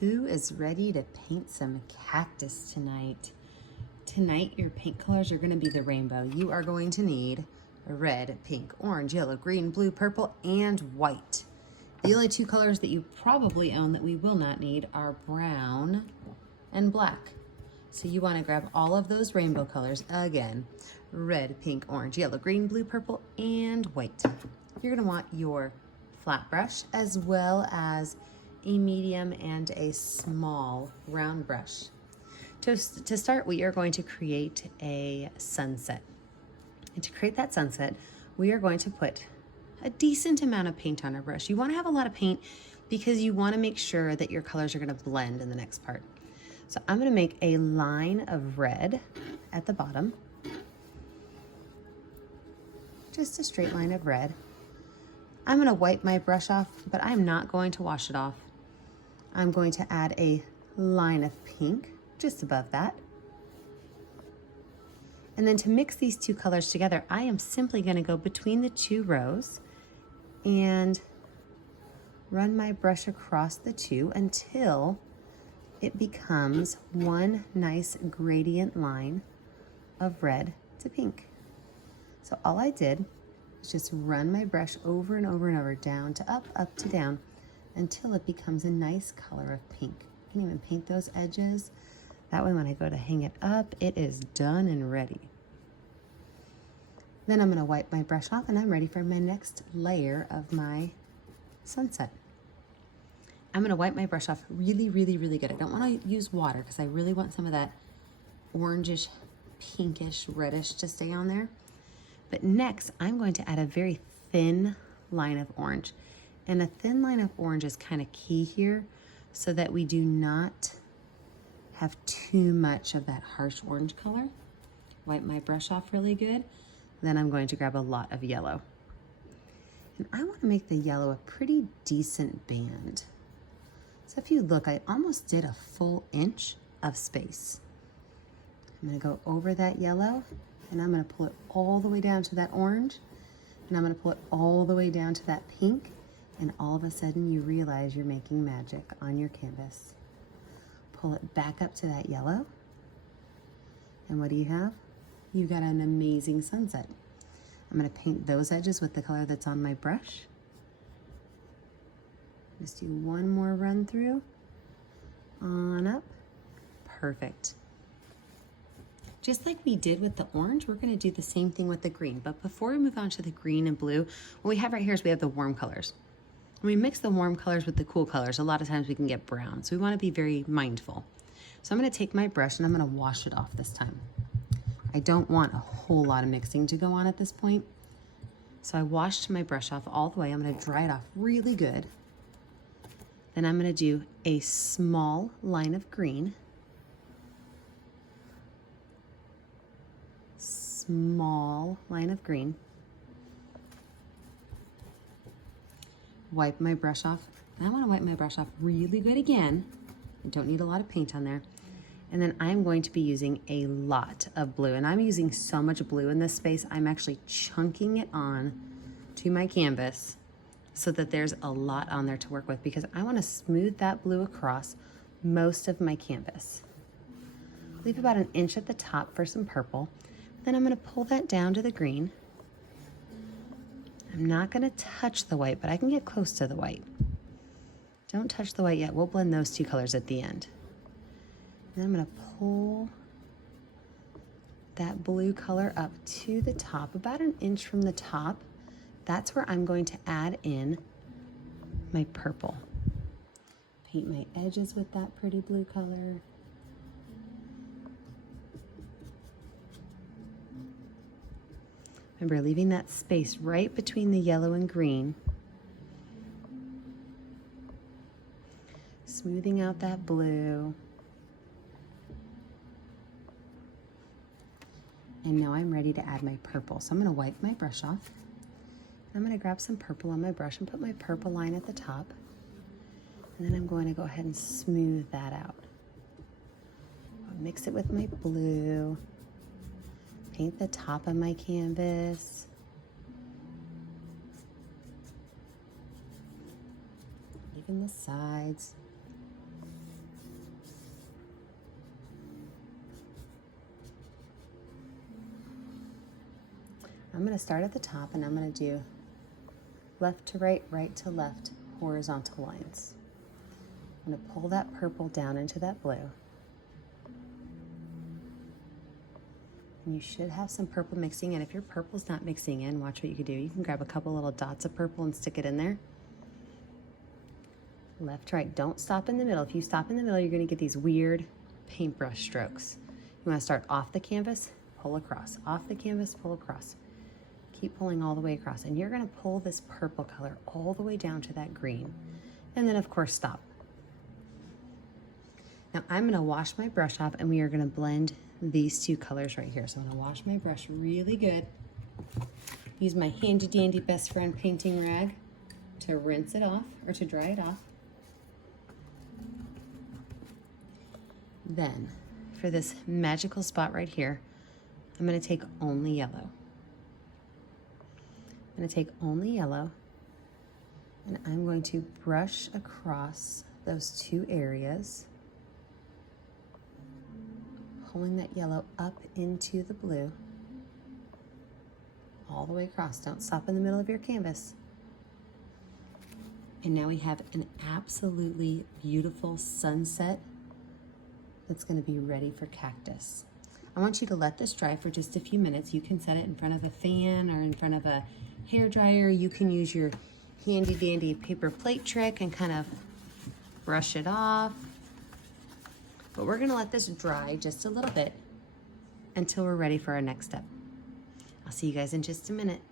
Who is ready to paint some cactus tonight? Tonight, your paint colors are going to be the rainbow. You are going to need red, pink, orange, yellow, green, blue, purple, and white. The only two colors that you probably own that we will not need are brown and black. So you want to grab all of those rainbow colors again. Red, pink, orange, yellow, green, blue, purple, and white. You're going to want your flat brush as well as a medium and a small round brush. To start, we are going to create a sunset. And to create that sunset, we are going to put a decent amount of paint on our brush. You want to have a lot of paint because you want to make sure that your colors are going to blend in the next part. So I'm going to make a line of red at the bottom. Just a straight line of red. I'm going to wipe my brush off, but I'm not going to wash it off. I'm going to add a line of pink just above that. And then to mix these two colors together, I am simply going to go between the two rows and run my brush across the two until it becomes one nice gradient line of red to pink. So all I did was just run my brush over and over and over, down to up, up to down, until it becomes a nice color of pink. You can even paint those edges. That way when I go to hang it up, it is done and ready. Then I'm going to wipe my brush off and I'm ready for my next layer of my sunset. I'm going to wipe my brush off really, really, really good. I don't want to use water because I really want some of that orangish, pinkish, reddish to stay on there. But next, I'm going to add a very thin line of orange. And a thin line of orange is kind of key here so that we do not have too much of that harsh orange color. Wipe my brush off really good. Then I'm going to grab a lot of yellow. And I want to make the yellow a pretty decent band. So if you look, I almost did a full inch of space. I'm going to go over that yellow and I'm going to pull it all the way down to that orange. And I'm going to pull it all the way down to that pink. And all of a sudden you realize you're making magic on your canvas. Pull it back up to that yellow. And what do you have? You've got an amazing sunset. I'm going to paint those edges with the color that's on my brush. Just do one more run through. On up. Perfect. Just like we did with the orange, we're going to do the same thing with the green. But before we move on to the green and blue, what we have right here is we have the warm colors. When we mix the warm colors with the cool colors, a lot of times we can get brown. So we want to be very mindful. So I'm going to take my brush and I'm going to wash it off this time. I don't want a whole lot of mixing to go on at this point. So I washed my brush off all the way. I'm going to dry it off really good. Then I'm going to do a small line of green. Small line of green. Wipe my brush off. And I want to wipe my brush off really good again. I don't need a lot of paint on there. And then I'm going to be using a lot of blue. And I'm using so much blue in this space, I'm actually chunking it on to my canvas so that there's a lot on there to work with because I want to smooth that blue across most of my canvas. Leave about an inch at the top for some purple. Then I'm going to pull that down to the green. I'm not going to touch the white, but I can get close to the white. Don't touch the white yet. We'll blend those two colors at the end. And I'm going to pull that blue color up to the top, about an inch from the top. That's where I'm going to add in my purple. Paint my edges with that pretty blue color. Remember, leaving that space right between the yellow and green. Smoothing out that blue. And now I'm ready to add my purple. So I'm going to wipe my brush off. I'm going to grab some purple on my brush and put my purple line at the top. And then I'm going to go ahead and smooth that out. I'll mix it with my blue. Paint the top of my canvas. Even the sides. I'm going to start at the top and I'm going to do left to right, right to left, horizontal lines. I'm going to pull that purple down into that blue. And you should have some purple mixing in. If your purple's not mixing in, watch what you can do. You can grab a couple little dots of purple and stick it in there. Left, right, don't stop in the middle. If you stop in the middle, you're going to get these weird paintbrush strokes. You want to start off the canvas, pull across, off the canvas, pull across. Keep pulling all the way across, and you're going to pull this purple color all the way down to that green, and then of course stop. Now I'm going to wash my brush off, and we are going to blend these two colors right here. So I'm going to wash my brush really good. Use my handy dandy best friend painting rag to rinse it off, or to dry it off. Then for this magical spot right here, I'm going to take only yellow. I'm going to take only yellow, and I'm going to brush across those two areas, pulling that yellow up into the blue, all the way across. Don't stop in the middle of your canvas. And now we have an absolutely beautiful sunset that's going to be ready for cactus. I want you to let this dry for just a few minutes. You can set it in front of a fan or in front of a hair dryer. You can use your handy dandy paper plate trick and kind of brush it off. But we're going to let this dry just a little bit until we're ready for our next step. I'll see you guys in just a minute.